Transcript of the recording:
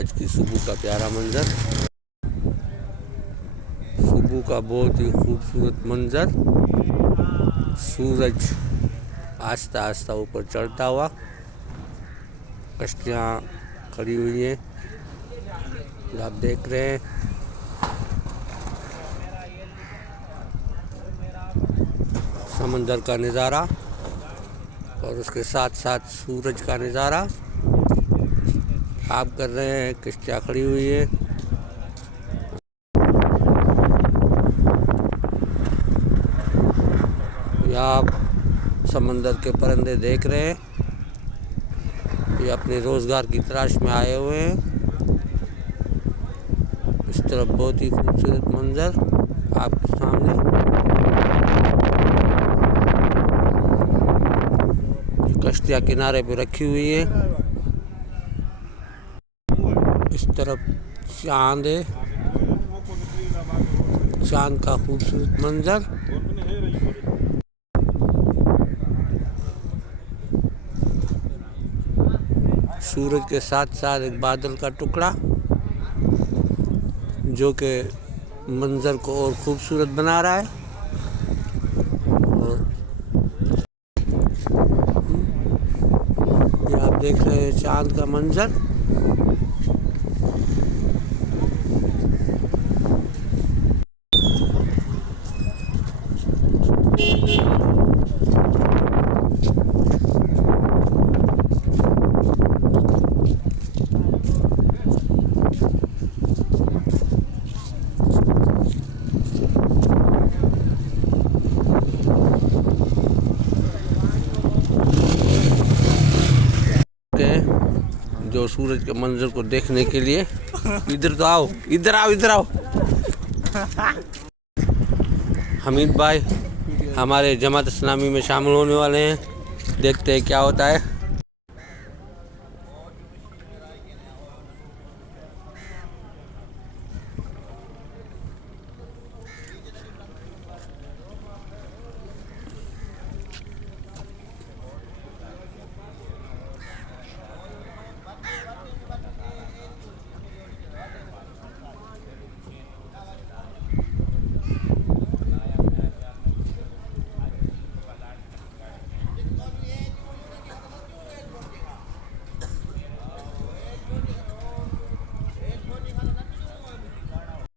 आज की सुबह का प्यारा मंजर, सुबह का बहुत ही खूबसूरत मंजर। सूरज आस्ता आस्ता ऊपर चढ़ता हुआ, कश्तियाँ खड़ी हुई हैं, आप देख रहे हैं। समंदर का नज़ारा और उसके साथ साथ सूरज का नज़ारा आप कर रहे हैं। कश्तियाँ खड़ी हुई है। या आप समंदर के परिंदे देख रहे हैं, ये अपने रोज़गार की तलाश में आए हुए हैं। इस तरफ बहुत ही खूबसूरत मंजर आपके सामने। कश्तियाँ किनारे पे रखी हुई है। इस तरफ चांद है, चांद का खूबसूरत मंजर। सूरज के साथ साथ एक बादल का टुकड़ा जो कि मंजर को और खूबसूरत बना रहा है। और ये आप देख रहे हैं चांद का मंजर। जो सूरज के मंजर को देखने के लिए इधर तो आओ, इधर आओ, इधर आओ। हमीद भाई हमारे जमात इस्लामी में शामिल होने वाले हैं, देखते हैं क्या होता है।